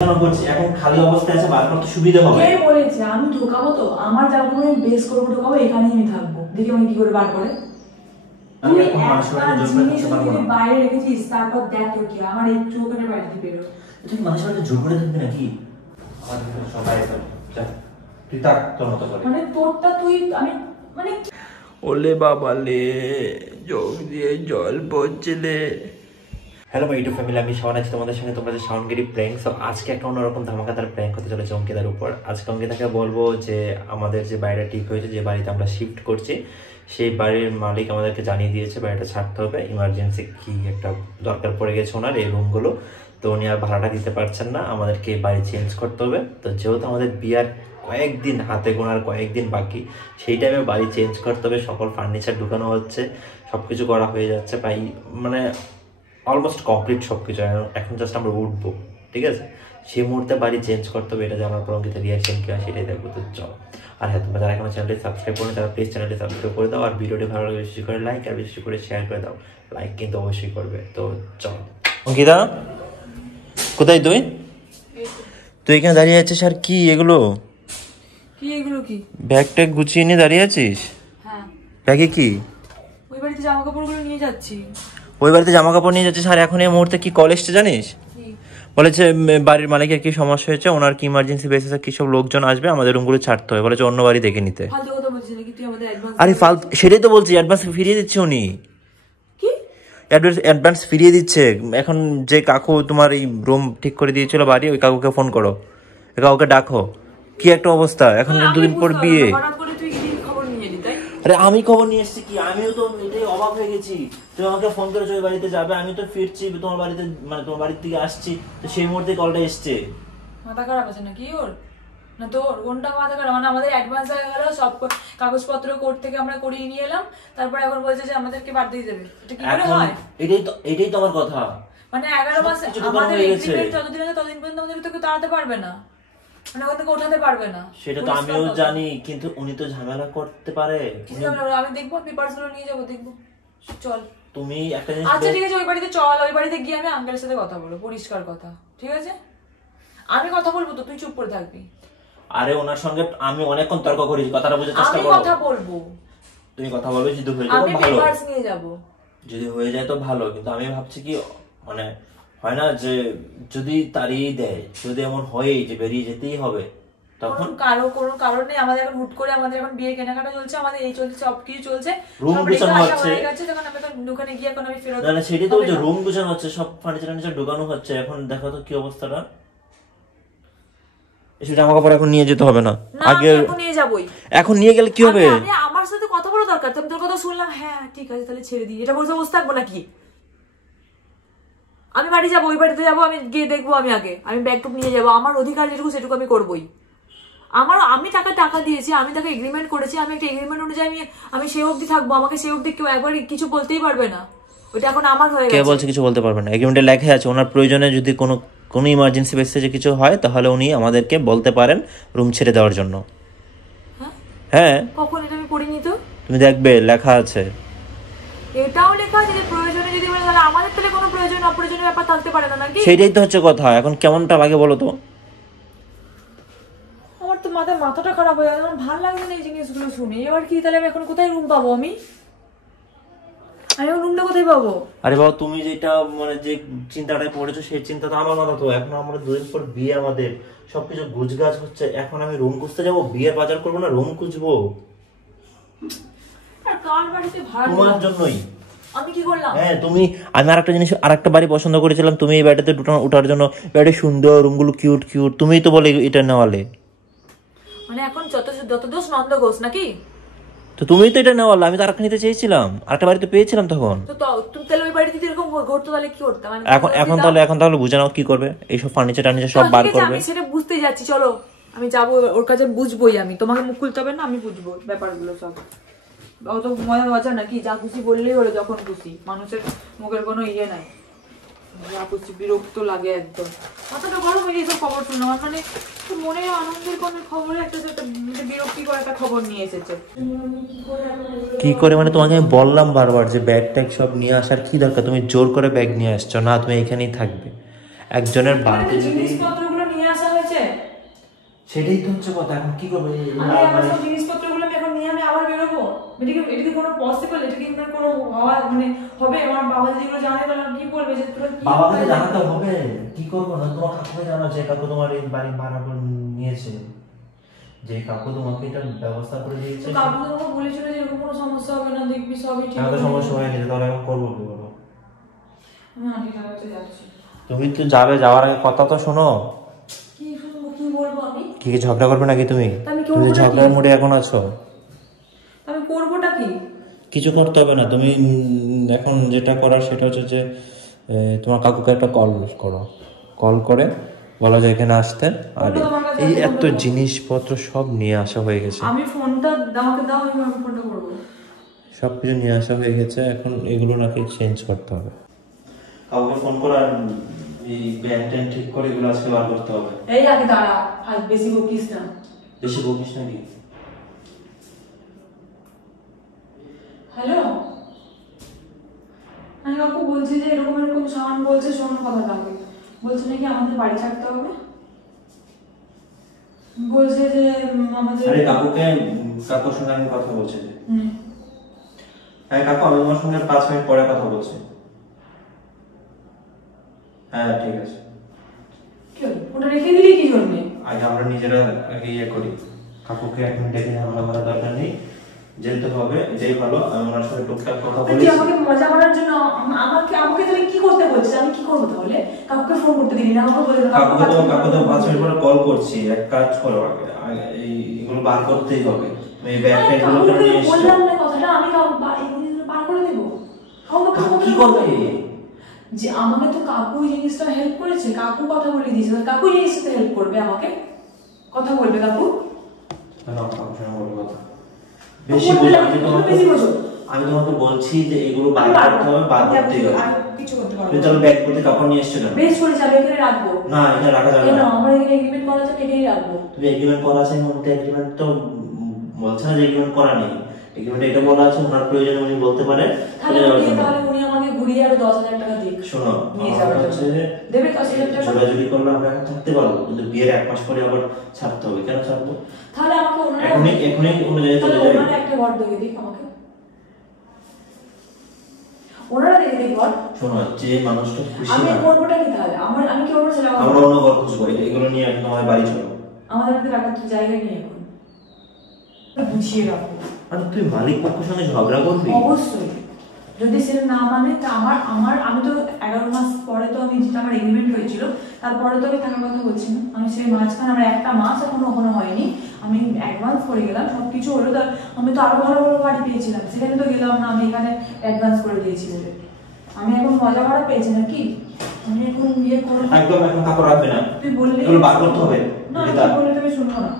এখন খালি অবস্থায় আছে, বারবার তো সুবিধা হবে। কে বলেছে আমি ঢোকাবো? তো আমার জায়গা আমি বেস করবো, ঢোকাবো, এখানেই আমি থাকবো। দেখি আমি কি করে বার করে। আমি এখন মানুষের জোর করতে পারবো না। বাইরে রেখেছিস, তারপর দেখ তোর কি। আমার এই চোখের বাইরে থেকে বেরো। তুই মানুষের জোর করে থাকবি নাকি? আমার সবাই যা, তুই থাক তোর মতো করে। মানে তোরটা তুই, আমি মানে ওলে বাবা লে, চোখ দিয়ে জল পড়ছে রে। হ্যালো মাই ইউটিউব ফ্যামিলি, আমি শাওন আছি তোমাদের সঙ্গে। তোমরা যে শাওনগিরি প্র্যাঙ্ক, সো আজকে একটা অন্যরকম ধামাকাদার প্র্যাঙ্ক হতে চলেছে অঙ্কিতার উপর। আজকে অঙ্কিতাকে বলবো যে আমাদের যে বাড়িটা ঠিক হয়েছে, যে বাড়িতে আমরা শিফট করছি, সেই বাড়ির মালিক আমাদেরকে জানিয়ে দিয়েছে বাড়িটা ছাড়তে হবে। ইমার্জেন্সি কি একটা দরকার পড়ে গেছে ওনার এই রুমগুলো, তো উনি আর ভাড়াটা দিতে পারছেন না, আমাদেরকে বাড়ি চেঞ্জ করতে হবে। তো যেহেতু আমাদের বিয়ার কয়েকদিন হাতে গোনার কয়েকদিন বাকি, সেই টাইমে বাড়ি চেঞ্জ করতে হবে, সকল ফার্নিচার ঢুকানো হচ্ছে, সব কিছু করা হয়ে যাচ্ছে প্রায়, মানে অলমোস্ট কমপ্লিট সব কিছু। এখন জাস্ট আমরা উঠবো, ঠিক আছে? সেই মুহূর্তে বাড়ি চেঞ্জ করতে হবে, এটা জানার পর অঙ্কিতের রিয়াকশন কী হয় সেটাই দেখবো। তো চলো। আর হ্যাঁ, তোমরা যারা এখন চ্যানেলটি সাবস্ক্রাইব করে তারা প্লিজ চ্যানেলটি সাবস্ক্রাইব করে দাও, আর ভিডিওটি ভালো লাগলে বেশি করে লাইক, আর বেশি করে শেয়ার করে দাও। লাইক কিন্তু অবশ্যই করবে। তো চলো। অঙ্কিতা, কোথায় তুই? তুই এখানে দাঁড়িয়ে আছিস, আর কি এগুলো? কি এগুলো? কি ব্যাগ ট্যাগ গুছিয়ে নিয়ে দাঁড়িয়ে আছিস? হ্যাঁ, ব্যাগে কি? ওই বাড়িতে জামা কাপড়গুলো নিয়ে যাচ্ছি। ওই বাড়িতে জামা কাপড় নিয়ে যাচ্ছিস? আর এখন এই মুহূর্তে কি কল এসছে জানিস? বলেছে বাড়ির মালিকের কি সমস্যা হয়েছে, ওনার কি ইমার্জেন্সি বেসিসে কি সব লোকজন আসবে, আমাদের রুমগুলো ছাড়তে হবে, বলেছে অন্য বাড়ি দেখে নিতে। ফালতু কথা বলছিস নাকি তুই? আমাদের অ্যাডভান্স। আরে ফালতু, সেটাই তো বলছি, অ্যাডভান্স ফিরিয়ে দিচ্ছে উনি। কি অ্যাডভান্স ফিরিয়ে দিচ্ছে। এখন যে কাকু তোমার এই রুম ঠিক করে দিয়েছিল বাড়ি, ওই কাকুকে ফোন করো, ওই কাকুকে ডাকো। কি একটা অবস্থা, এখন দুদিন পর বিয়ে। আরে আমি খবর নিয়ে এসেছি কি, আমিও তো এটাই অবাক হয়ে গেছি। তুমি আমাকে ফোন করেছো ওই বাড়িতে যাবে, আমি তো ফিরছি তোমার বাড়িতে, মানে তোমার বাড়ির থেকে আসছি, তো সেই মুহূর্তে কলটা এসছে। মাথা খারাপ আছে নাকি ওর? না তোর কোনটা মাথা খারাপ? মানে আমাদের অ্যাডভান্স হয়ে গেল, সব কাগজপত্র কোর্ট থেকে আমরা করিয়ে নিয়ে এলাম, তারপর এখন বলছে যে আমাদেরকে বাদ দিয়ে দেবে। এটা কি করে হয়? এটাই তো আমার কথা। মানে 11 মাস আমাদের এগ্রিমেন্ট যতদিন আছে ততদিন পর্যন্ত আমাদের তোকে তাড়াতে পারবে না, মানে ওখান থেকে ওঠাতে পারবে না। সেটা তো আমিও জানি, কিন্তু উনি তো ঝামেলা করতে পারে। আমি দেখবো, পেপারস গুলো নিয়ে যাবো, দেখবো। চল তুমি একটা জিনিস। আচ্ছা ঠিক আছে, ওই বাড়িতে চল, ওই বাড়িতে গিয়ে আমি আঙ্কেলের সাথে কথা বলবো, পরিষ্কার কথা, ঠিক আছে? আমি কথা বলবো তো, তুই চুপ করে থাকবি। আরে ওনার সঙ্গে আমি অনেকক্ষণ তর্ক করেছি, কথাটা বুঝার চেষ্টা করো। আমি কথা বলবো, তুমি কথা বলবে, যদি হয়ে যায় আমি ভালো, পেপারস নিয়ে যাব। যদি হয়ে যায় তো ভালো, কিন্তু আমি ভাবছি কি, মানে হয় না যে যদি তাড়িয়ে দেয়, যদি এমন হয় যে বেরিয়ে যেতেই হবে, তখন কোনো কারণ নেই। আমাদের এখন হুট করে আমাদের এখন বিয়ে কেনাকাটা চলছে, আমাদের এই চলছে, সব কিছু চলছে, রুম গুছানো হচ্ছে। তখন আমি তো দোকানে গিয়ে এখন আমি ফেরত না সেটাই তো বলছি, রুম গুছানো হচ্ছে, সব ফার্নিচার ঢুকানো হচ্ছে। এখন দেখো তো কি অবস্থাটা। এসব জামা কাপড় এখন নিয়ে যেতে হবে না, আগে এখন নিয়ে যাবই। এখন নিয়ে গেলে কি হবে? আমি আমার সাথে কথা বলা দরকার, তুমি তোর কথা শুনলাম, হ্যাঁ ঠিক আছে তাহলে ছেড়ে দিই, এটা বসে বসে থাকবো নাকি? আমি বাড়ি যাবো, ওই বাড়িতে যাবো, আমি গিয়ে দেখবো। আমি ব্যাগটুক নিয়ে যাবো, আমার অধিকার যেটুকু সেটুকু আমি করবোই। আমি টাকা দিয়েছি, আমি তাকে এগ্রিমেন্ট করেছি, আমি একটা এগ্রিমেন্ট অনুযায়ী আমি সে অবধি থাকবো, আমাকে সে অবধি কেউ একবার কিছু বলতেই পারবে না। ওটা এখন আমার হয়ে গেছে। কে বলছে কিছু বলতে পারবে না? এগ্রিমেন্টে লেখা আছে ওনার প্রয়োজনে যদি কোনো ইমার্জেন্সি বেসিসে কিছু হয়, তাহলে উনি আমাদেরকে বলতে পারেন রুম ছেড়ে দেওয়ার জন্য। হ্যাঁ, কখন? এটা আমি পড়িনি তো। তুমি দেখবে লেখা আছে। এটাও লেখা আছে যে প্রয়োজনে যদি বলে, তাহলে আমাদের তাহলে কোনো প্রয়োজন অপ্রয়োজনীয় ব্যাপার থাকতে পারে না নাকি? সেটাই তো হচ্ছে কথা। এখন কেমনটা লাগে বলো তো? আমার তো মাথাটা খারাপ হয়ে গেল, আমার ভালো লাগছে না এই জিনিসগুলো শুনে। এবার কি তাহলে আমি এখন কোথায় রুম পাবো? আমি রুমটা কোথায় পাবো? আরে বাবা, তুমি যেটা মানে যে চিন্তাটায় পড়েছো, সেই চিন্তা তো আমার মাথা তো। এখন আমরা দুদিন পর বিয়ে, আমাদের সবকিছু গুছগাছ হচ্ছে, এখন আমি রুম খুঁজতে যাবো? বিয়ের বাজার করবো না রুম খুঁজবো? কার বাড়িতে ভাড়া? তোমার জন্যই। আমি কি করলাম? হ্যাঁ, আমি আরেকটা বাড়ি পছন্দ করেছিলাম, তুমি এই বাড়িতে ওঠার জন্য। বাড়ি সুন্দর, রুমগুলো কিউট কিউট, তুমিই তো বলে এটা নেওয়ালে। মানে এখন যত দোষ নন্দ ঘোষ নাকি? তো তুমিই তো এটা নেওয়ালে, আমি তো আরেকটা নিতে চেয়েছিলাম, আরেকটা বাড়িতে পেয়েছিলাম তখন। তো তুমি তাহলে ওই বাড়িতে এরকম ঘটতো তাহলে কি করতাম? এখন তাহলে বুঝে নাও কি করবে, এইসব ফার্নিচার সব বার করবে। আমি সেটা বুঝতেই যাচ্ছি, চলো আমি যাবো ওর কাছে, বুঝবোই। আমি তোমাকে মুখ খুলতে হবে না, আমি বুঝবো ব্যাপারগুলো সব। অত মজা নাকি? যা খুশি বললেই হলো, যখন খুশি। মানুষের মুখের কোনো ইয়ে নাই, যা খুশি। বিরক্ত লাগে একদম, মাথাটা গরম হয়ে এইসব খবর শুনে। আমার মানে মনে আনন্দের কোনো খবরে একটা বিরক্তিকর একটা খবর নিয়ে এসেছে। কি করে মানে? তোমাকে আমি বললাম বারবার যে ব্যাগ ট্যাগ সব নিয়ে আসার কি দরকার, তুমি জোর করে ব্যাগ নিয়ে আসছো না, তুমি এখানেই থাকবে। একজনের বাড়িতে জিনিসপত্রগুলো সেটাই তো হচ্ছে কথা, এখন কি করবে? আমি আমার সব জিনিসপত্রগুলো আমি এখন নিয়ে আমি আবার বেরোবো? এটা কি কোনো পসিবল? এটা কি কোনো হওয়া মানে হবে? আমার বাবা যদি এগুলো জানে তাহলে কি বলবে যে তোরা কি? বাবাকে জানাতে হবে। কি করবো না, তোমার কাকুকে জানো যে কাকু তোমার এই বাড়ি ভাড়া করে নিয়েছে, যে কাকু তোমাকে এটা ব্যবস্থা করে দিয়েছে। কাকু তোমাকে বলেছিল যে এরকম কোনো সমস্যা হবে না, দেখবি সবই ঠিক হবে। হবে। সমস্যা হয়ে গেছে, তাহলে এখন করবো কি বলো? না ঠিক আছে, যাচ্ছি। তুমি তো যাবে, যাওয়ার আগে কথা তো শোনো। কি শুনবো? কি বলবো আমি? কি ঝগড়া করবে নাকি তুমি? আমি কি তুমি করবো? ঝগড়ার মুডে এখন আছো। আমি করবোটা কি? কিছু করতে হবে না, তুমি এখন যেটা করার সেটা হচ্ছে যে তোমার কাকুকে একটা কল করো, কল করে বলা যায় এখানে আসতে। আর এই এত জিনিসপত্র সব নিয়ে আসা হয়ে গেছে, আমি ফোনটা আমাকে দাও, আমি ফোনটা করবো। সব কিছু নিয়ে আসা হয়ে গেছে, এখন এগুলো নাকি চেঞ্জ করতে হবে। কাউকে ফোন করার এই ব্যাগ ট্যাগ ঠিক করে এগুলো আজকে বার করতে হবে। এই আগে দাঁড়া, আজ বেশি বকিস না। বেশি বকিস নাকি? হ্যালো, আমি কাকু বলছি যে এরকম এরকম সামান বলছে, শোনো কথাটা আগে। বলছে নাকি আমাদের বাড়ি ছাড়তে হবে, বলছে যে আমাদের। আরে কাকুর সঙ্গে আমি কথা বলছি। হ্যাঁ কাকু, আমি তোমার সঙ্গে 5 মিনিট পরে কথা বলছি। হ্যাঁ ঠিক আছে। কি হলো? ওটা রেখে দিলি কি জন্য? আগে আমরা নিজেরা আগে ইয়ে করি, কাকুকে এখন ডেকে ঝামেলা করার দরকার নেই, যেতে হবে এটাই ভালো। আমি ওনার সাথে টুকটাক কথা বলি। তুই আমাকে মজা করার জন্য আমাকে তাহলে কি করতে বলছিস? আমি কি করবো তাহলে? কাকুকে ফোন করতে দিবি না? আমাকে বলে কাকু তো 5 মিনিট পরে কল করছি। এক কাজ করো, আগে এইগুলো বার করতেই হবে। আমি ব্যাগ ট্যাগ গুলো করে নিয়ে এসেছি। বললাম না কথাটা, আমি কাকু বার করে দেবো। কাকু কি করবে? যে আমাকে তো কাকু এই জিনিসটা হেল্প করেছে, কাকু কথা বলে দিয়েছে, কাকু এই জিনিসটা হেল্প করবে আমাকে, কথা বলবে কাকু। না কাকুর সঙ্গে বলবো কথা। বেশি বলি আমি তোমাকে বলছি যে এগুলো বার করতে হবে, বার করতেই হবে। কিছু করতে পারবো তুমি তাহলে ব্যাগ করতে কাপড় নিয়ে এসছো কেন? বেশ করে যাবে, এখানে রাখবো না, এখানে রাখা যাবে কেন? না। আমার এখানে এগ্রিমেন্ট করা আছে, এখানেই রাখবো। তুমি এগ্রিমেন্ট করা আছে, মধ্যে এগ্রিমেন্ট তো বলছে না যে এগ্রিমেন্ট করা নেই। এগ্রিমেন্ট এটা বলা আছে ওনার প্রয়োজনে উনি বলতে পারে। তাহলে উনি আমাকে ঘুরিয়ে আরো 10,000 টাকা দিক। শোনো, নিয়ে যাবে হচ্ছে দেবে 10,000 টাকা। জোরাজুরি করলে আমরা এখন থাকতে পারবো, কিন্তু বিয়ের 1 মাস পরে আবার ছাড়তে হবে। কেন ছাড়বো? তাহলে আমাকে ওনারা এখনই অন্য জায়গায় চলে যাবে। ওনারা একটা ঘর দেখে দিক আমাকে, ওনারা দেখে দিক ঘর। শোনো, যে মানুষটা খুশি আমি না, করবোটা কি তাহলে? আমি কি অন্য ছেলে? আমরা অন্য ঘর খুঁজবো। এগুলো নিয়ে এখন তোমার বাড়ি চলো। আমাদের মধ্যে রাখার তো জায়গা নেই এখন, বুঝিয়ে রাখবো। মানে তুই মালিক পক্ষের সঙ্গে ঝগড়া করবি? অবশ্যই, যদি সেটা না মানে তা আমি তো 11 মাস পরে তো আমি যেটা আমার এগ্রিমেন্ট হয়েছিল তারপরে তো আমি থাকার কথা বলছি না। আমি সেই মাঝখানে আমার একটা মাস এখনো হয়নি, আমি অ্যাডভান্স করে গেলাম, সবকিছু হলো। তো আমি তো আরো ভালো ভালো গাড়ি পেয়েছিলাম, সেখানে তো গেলাম না, আমি এখানে অ্যাডভান্স করে দিয়েছি বলে। আমি এখন মজা ভাড়া পেয়েছি নাকি? আমি এখন বিয়ে করবো একদম, এখন কাপড় রাখবে না। তুই বললি এগুলো বার করতে হবে। না, তুই বললে তুমি শুনবো না।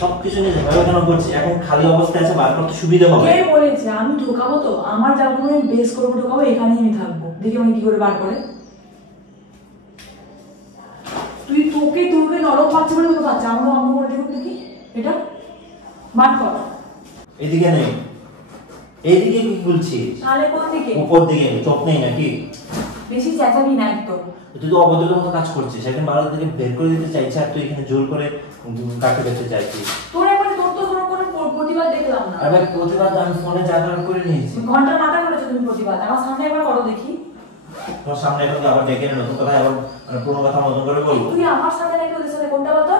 সবকিছু নিয়ে ঝগড়া কেন করছি? এখন খালি অবস্থায় আছে, বার করতে সুবিধা হবে। কে বলেছে আমি ঢোকাবো? তো আমার যাবো আমি বেস করবো, ঢোকাবো, এখানেই আমি থাকবো, দেখি আমি কি করে বার করে। তোকে নরক পাচ্ছে বলে তোকে পাচ্ছে, আমাকে অন্য করে দেখুন দেখি এটা বার কর। এদিকে নেই, এইদিকে কি বলছিস? তাহলে কোন দিকে? উপর দিকে। চোখ নেই নাকি? বেশি চেঁচাবি না একদম। তুই তো অভদ্রের মতো কাজ করছিস। এখন বাড়ি থেকে বের করে দিতে চাইছে, আর তুই এখানে জোর করে কাকে বেঁচে চাইছিস। তোর তো কোনো প্রতিবাদ দেখলাম না। আরে প্রতিবাদ আমি ফোনে জানার করে নিয়েছি। ঘন্টার মাথা করেছো তুমি প্রতিবাদ, আমার সামনে একবার করো দেখি। তোর সামনে এখন আবার ডেকে নতুন কথা, আবার পুরো কথা নতুন করে বলবো? তুই আমার সাথে নাকি ওদের সাথে কোনটা কথা?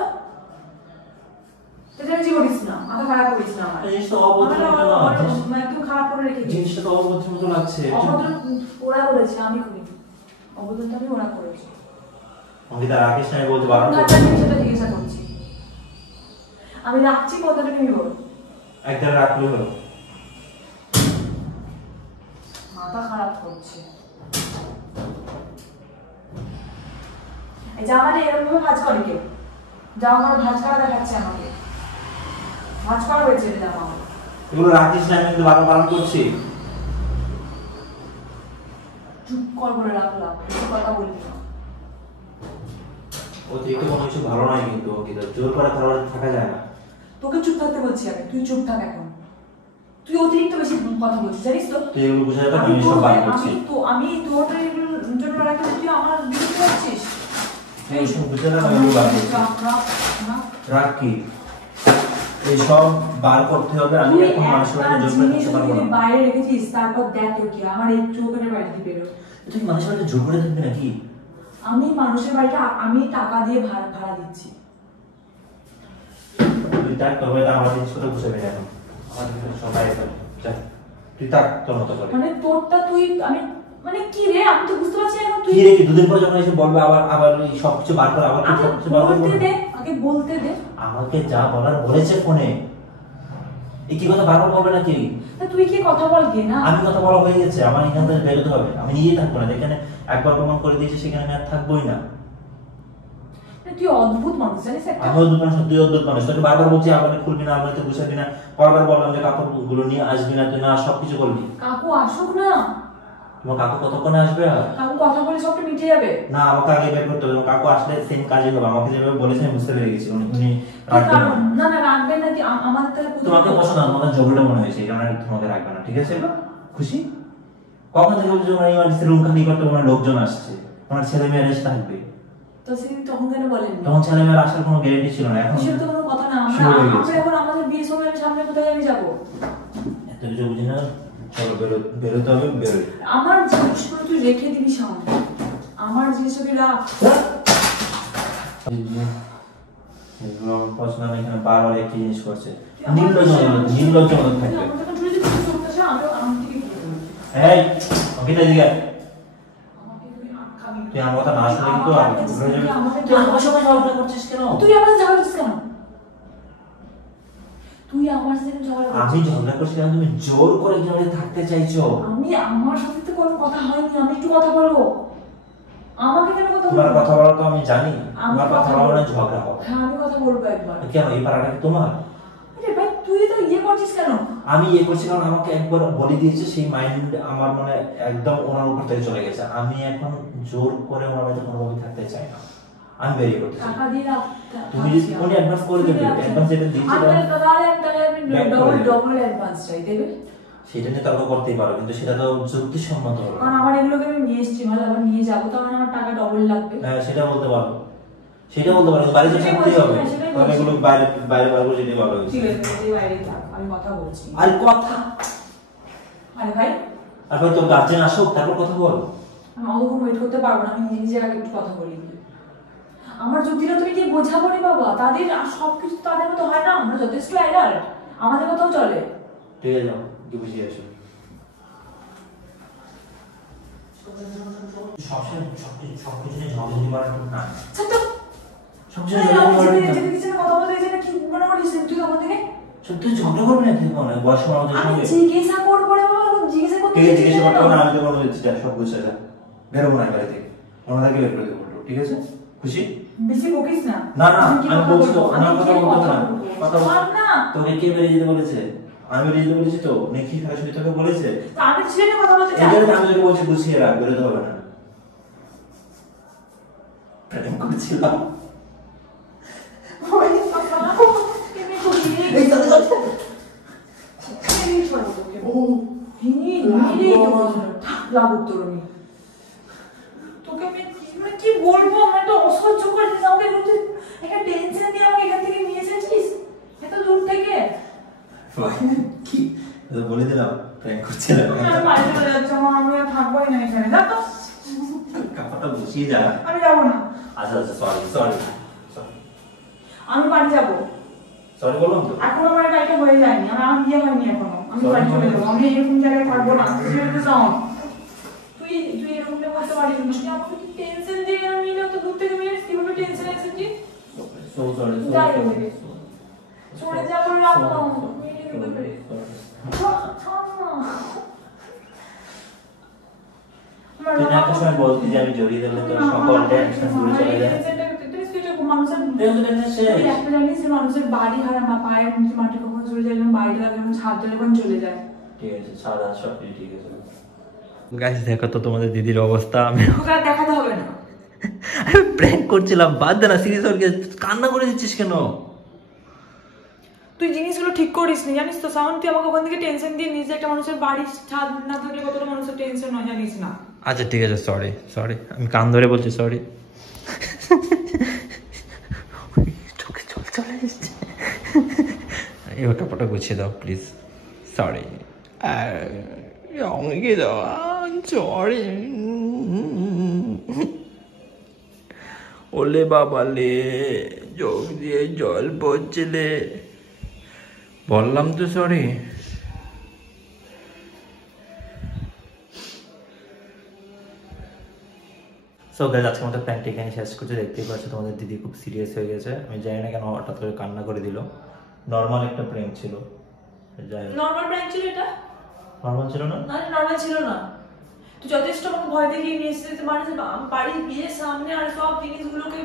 চেঁচামেচি করিস না, মাথা খারাপ করিস না। আমার জিনিসটা অভদ্র মতো না, একদম খারাপ করে রেখে দিয়েছিস। জিনিসটা তো অভদ্র মতো লাগছে। অভদ্র ওরা করেছে, আমি করিনি। অবদানটা আমি ওরা করেছি। অঙ্কিতা রাখিস না, আমি বলতে পারবো না। সেটা জিজ্ঞাসা করছি, আমি রাখছি কথাটা, তুমি বল। একদম রাখলে হলো। মাথা খারাপ করছে। এই জামাটা এরকম ভাবে ভাঁজ করে কেউ? জামার ভাঁজ করা দেখাচ্ছে আমাকে, ভাঁজ করা হয়েছে জামা। এগুলো রাখিস না, আমি কিন্তু বারবার বারণ করছি। চুপ কর বলে রাখলাম, কিছু কথা বলবি না। অতিরিক্ত কোনো কিছু ভালো নয় কিন্তু অঙ্কিতা, জোর করে থাকা যায় না। তোকে চুপ থাকতে বলছি আমি, তুই চুপ থাক এখন। তুই অতিরিক্ত বেশি কথা বলছিস, জানিস তো? তুই এগুলো বুঝে যাবে, আমি সব বারণ করছি। আমি তোর জন্য রাখতে তুই আমার এইসব বুঝে না আমি বার করছি। রাখ কি এইসব বার করতে হবে। আমি এখন মানুষের বাড়িতে জোর করে থাকতে পারবো না। বাইরে রেখেছিস, তারপর দেখ তোর কি আমার এই চোখের বাইরে দিয়ে বেরো। তুই মানুষের বাড়িতে জোর করে থাকবি নাকি? আমি মানুষের বাড়িটা আমি টাকা দিয়ে ভাড়া দিচ্ছি। তুই থাক, তোর বাড়িতে আমার জিনিসপত্র গুছাবি না এখন। আমার জিনিসপত্র সব বাইরে ফেল, যা। তুই থাক তোর মতো করে। মানে তোরটা তুই আমি মানে কি রে, আমি তো বুঝতে পারছি না তুই কি রে, কি দুদিন পর যখন এসে বলবে আবার এই সবকিছু বার করে আবার সবকিছু বার করে বলতে দে, আগে বলতে দে। আমাকে যা বলার বলেছে ফোনে, এই কি কথা বারবার বলবে নাকি? তা তুই কি কথা বল কি না? আমি কথা বলা হয়ে গেছে, আমার এখান থেকে বেরোতে হবে। আমি নিজেই থাকবো না, যেখানে একবার প্রমাণ করে দিয়েছি সেখানে আমি আর থাকবোই না। তুই অদ্ভুত মানুষ জানিস একটা। আমি অদ্ভুত মানুষ, তুই অদ্ভুত মানুষ। তোকে বারবার বলছি আলমারি খুলবি না, আলমারিতে গুছাবি না। কয়বার বললাম যে কাপড়গুলো নিয়ে আসবি না, তুই না সবকিছু করবি। কাকু আসুক না। তোমার কাকু কতক্ষণে আসবে? কাকু কথা বলে সবটা মিটে যাবে। না, আমাকে আগে বের করতে হবে। কাকু আসলে সেম কাজই হবে। আমাকে যেভাবে বলেছেন আমি বুঝতে পেরে গেছি উনি রাখবেন না। না না রাখবেন না, আমাদের তাহলে তোমাকে পছন্দ না, তোমাদের ঝগড়া মনে হয়েছে, এই কারণে তোমাকে রাখবে না, ঠিক আছে? খুশি? কখন থেকে বলছো আমার ইমার্জেন্সি রুম খালি করতে কোনো লোকজন আসছে, আমার ছেলে মেয়েরা এসে থাকবে। তো সেদিন তখন কেন বলেন? তখন ছেলে মেয়েরা আসার কোনো গ্যারান্টি ছিল না। এখন সেটা তো কোনো কথা না। আমরা এখন আমাদের বিয়ে সময় সামনে কোথায় আমি যাবো? এত কিছু বুঝি না। চলো বেরোতে হবে, বেরোই। আমার জিনিসগুলো তুই রেখে দিবি সামনে, আমার জিনিসগুলো রাখ। এগুলো আমার পছন্দ না। এখানে বারবার একই জিনিস করছে। নির্লজ্জ মতো থাকবে। এই অঙ্কিতা দিকে তুই আমার কথা না শুনে কিন্তু তুই আমার সঙ্গে ঝগড়া করছিস কেন? তুই আমার সাথে ঝগড়া করছিস কেন? তুই আমার সাথে ঝগড়া করছিস? আমি ঝগড়া করছি কেন? তুমি জোর করে কিভাবে থাকতে চাইছো? আমি আমার সাথে তো কোনো কথা হয়নি, আমি একটু কথা বলবো। আমাকে কেন কথা বলবো? তোমার কথা বলা তো আমি জানি। তোমার কথা বলা মানে ঝগড়া হবে। হ্যাঁ আমি কথা বলবো একবার। কেন এই পাড়াটা কি তোমার? আরে ভাই তুই তো ইয়ে করছিস কেন? আমি ইয়ে করছি কারণ আমাকে একবার বলে দিয়েছে, সেই মাইন্ড আমার মনে একদম ওনার উপর থেকে চলে গেছে। আমি এখন জোর করে ওনার বাড়িতে কোনোভাবে থাকতে চাই না। আমি বেরিয়ে করতে চাই। টাকা দিয়ে রাখ। তুমি যদি উনি অ্যাডভান্স করে দেবে, অ্যাডভান্স যেটা দিয়েছে আমি ডবল অ্যাডভান্স চাই, দেবে? সেটা নিয়ে তর্ক করতেই পারো, কিন্তু সেটা তো যুক্তিসম্মত হবে। কারণ আমার এগুলোকে আমি নিয়ে এসেছি, মানে আবার নিয়ে যাবো, তখন আমার টাকা ডবল লাগবে। হ্যাঁ সেটা বলতে পারো, সেটা বলতে পারো। বাড়িতে থাকতেই হবে, তাহলে এগুলো বাইরে বাইরে বাইরে যেতে ভালো হয়েছে। ঠিক আছে তুই বাইরে থাক, আমি কথা বলছি। আর কথা আরে ভাই, আর ভাই তোর গার্জেন আসুক তারপর কথা বল। আমি অতক্ষণ ওয়েট করতে পারবো না, আমি নিজে আগে একটু কথা বলি। আমার যুক্তিটা তুমি কি বোঝাবো রে বাবা? তাদের সবকিছু তাদের মতো হয় না, আমরা যথেষ্ট অ্যাডাল্ট, আমাদের কথাও চলে। ঠিক আছে, যাও কি বুঝিয়ে আসো। সবকিছু নিয়ে ঝগড়া করা ঠিক না। সবকিছু নিয়ে ঝগড়া করা ঠিক না। কথা বলতে এসে কি মনে করিস তুই আমার থেকে? তুই ঝগড়া করবি না, ঠিক না? বয়স মানুষের আমি সঙ্গে জিজ্ঞাসা করবো রে বাবা, জিজ্ঞাসা করতে ঠিক আছে, জিজ্ঞাসা করতে না। আমি তো কোনো দিচ্ছি না, সব গুছিয়ে যা, বেরোবো না বাড়ি থেকে। ওনাদেরকে বের করে দেবো, ঠিক আছে? খুশি? বেশি বকিস না। না না, আমি বলছি তো, ওনার কথা বলতে কথা না। কথা বল না। তোকে কে বেরিয়ে যেতে বলেছে? আমি বেরিয়ে যেতে বলেছি তো? নাকি সরাসরি তোকে বলেছে? আমি ছেলে কথা বলতে চাই। এদের আমি তোকে বলছি গুছিয়ে রাখ, বেরোতে হবে না। প্রেম করছিলাম। ওই বাবা, তুমি তো এই সাথে সাথে তোকে আমি কি বলবো? আমার তো অসহ্য করে দিস আমাকে, একটা টেনশন দিয়ে আমাকে এখান থেকে নিয়ে এসেছিস এত দূর থেকে। কি বলে দিলাম প্র্যাঙ্ক করছিলাম। আমি বাড়ি চলে যাচ্ছি, আমি আর থাকবোই না এখানে। যা তো, কাপড়টা বসিয়ে যা। আমি যাবো না। আচ্ছা আচ্ছা, সরি সরি আমি বাড়ি যাবো। সরি বললাম তো। এখন আমার গাড়িটা হয়ে যায়নি, আমার বিয়ে হয়নি এখনো। আমি বাড়ি চলে যাবো, আমি এরকম জায়গায় থাকবো না। তুই এরকমটা করতে পারিস না। তুই আমাকে কি টেনশন দিয়ে আমি তো দূর থেকে মেরে কিভাবে টেনশন এসেছি? সো সরি যাই হোক, চলে যাবো রাখো। তুই না একটা সময় বলতি যে আমি জড়িয়ে ধরলে তোর সকল টেনশন দূরে চলে যায়। একটা জানিস মানুষের বাড়ি হারা পায়ের নিচে মাটি কখন চলে যায়, বাড়িটা লাগে ছাদটা যখন চলে যায়। ঠিক আছে, সাদা সব ঠিক আছে। গাইস দেখো তো তোমাদের দিদির অবস্থা। আমি ওকে দেখাতে হবে না। প্র্যাঙ্ক করছিলাম, বাদ দে না। সিরিয়াস হয়ে কান্না করে দিচ্ছিস কেন? তুই জিনিসগুলো ঠিক করিস নি, জানিস তো সাউন্ড। তুই আমাকে ওখান থেকে টেনশন দিয়ে নিজে একটা মানুষের বাড়ির ছাদ না থাকলে কতটা মানুষের টেনশন হয় জানিস না। আচ্ছা ঠিক আছে, সরি সরি, আমি কান ধরে বলছি সরি। এবার কাপড়টা গুছিয়ে দাও প্লিজ, সরি অঙ্কিতা সরি। ওলে বাবালে চোখ দিয়ে জল পড়ছিলে, বললাম তো সরি। সো গাইজ আজকে আমাদের প্র্যাঙ্কটা এখানে শেষ করতে, দেখতেই পাচ্ছ তোমাদের দিদি খুব সিরিয়াস হয়ে গেছে। আমি জানি না কেন হঠাৎ করে কান্না করে দিল। নর্মাল একটা প্র্যাঙ্ক ছিল, যাই হোক। নর্মাল প্র্যাঙ্ক ছিল এটা? নর্মাল ছিল না? না নর্মাল ছিল না। তুই যথেষ্ট আমাকে ভয় দেখিয়ে নিয়ে এসেছিস, মানে বাড়ির বিয়ের সামনে আর সব জিনিসগুলোকে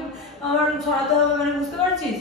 আমার ছড়াতে হবে, মানে বুঝতে পারছিস?